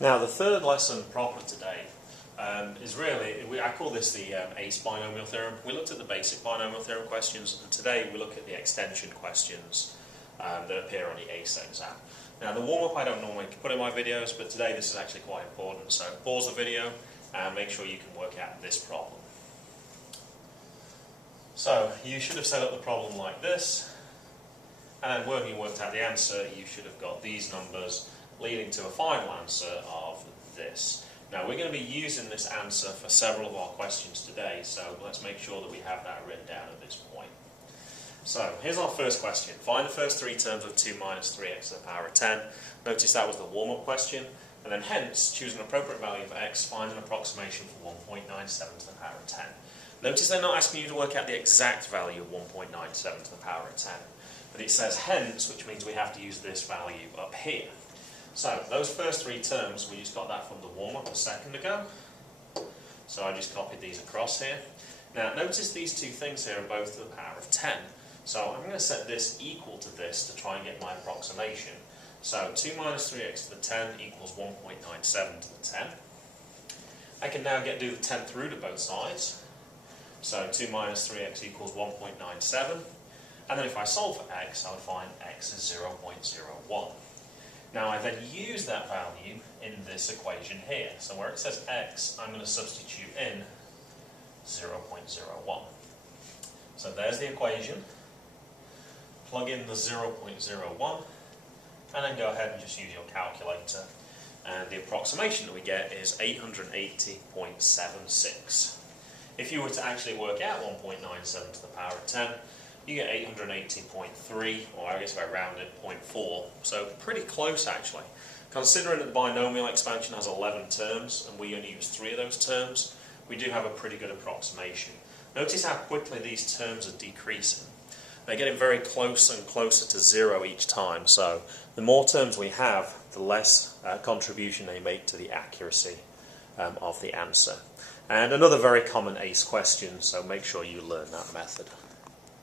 Now the third lesson proper today is really, I call this the AICE binomial theorem. We looked at the basic binomial theorem questions, and today we look at the extension questions that appear on the AICE exam. Now the warm-up I don't normally put in my videos, but today this is actually quite important, so pause the video and make sure you can work out this problem. So you should have set up the problem like this, and when you worked out the answer you should have got these numbers leading to a final answer of this. Now we're going to be using this answer for several of our questions today, so let's make sure that we have that written down at this point. So here's our first question. Find the first three terms of 2 minus 3x to the power of 10. Notice that was the warm-up question, and then hence choose an appropriate value for x, find an approximation for 1.97 to the power of 10. Notice they're not asking you to work out the exact value of 1.97 to the power of 10, but it says hence, which means we have to use this value up here. So those first three terms, we just got that from the warm-up a second ago. So I just copied these across here. Now notice these two things here are both to the power of 10. So I'm going to set this equal to this to try and get my approximation. So 2 minus 3x to the 10 equals 1.97 to the 10. I can now do the 10th root of both sides. So 2 minus 3x equals 1.97. And then if I solve for x, I would find x is 0.01. Now I then use that value in this equation here. So where it says x, I'm going to substitute in 0.01. So there's the equation. Plug in the 0.01, and then go ahead and just use your calculator. And the approximation that we get is 880.76. If you were to actually work out 1.97 to the power of 10, you get 880.3, or I guess if I round it, 0.4. So pretty close actually. Considering that the binomial expansion has 11 terms, and we only use 3 of those terms, we do have a pretty good approximation. Notice how quickly these terms are decreasing. They're getting very close and closer to 0 each time, so the more terms we have, the less contribution they make to the accuracy of the answer. And another very common AICE question, so make sure you learn that method.